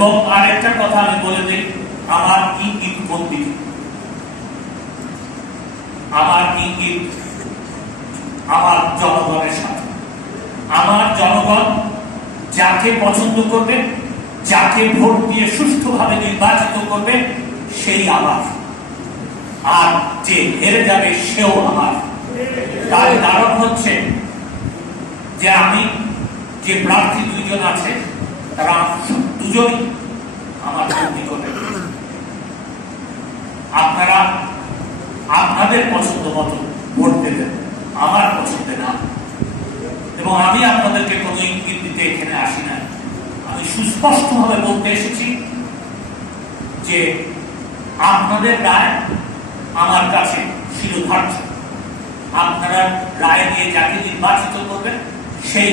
এবং আরেকটা কথা আমি বলে দিই, আমার ইঙ্গিত কোন দিকে? আমার ইঙ্গিত আমার জনগণের সাথে। আমার জনগণ যাকে পছন্দ করবে, যাকে ভোট দিয়ে সুষ্ঠুভাবে নির্বাচিত করবে, সেই আমার, আর যে হেরে যাবে সেও আমার। তার কারণ হচ্ছে যে আমি যে প্রার্থী দুইজন আছে, তারা দুজনই আমার নিকটে। আপনারা আপনাদের পছন্দ মতো ভোট দেবেন, আমার পছন্দে না। এবং আমি আপনাদেরকে কোনো ইঙ্গিত দিতে এখানে আসি না। আমি সুস্পষ্টভাবে বলতে এসেছি যে আপনাদের রায় আমার কাছে শিরোধার্য। আপনারা রায় দিয়ে যাকে নির্বাচিত করবেন সেই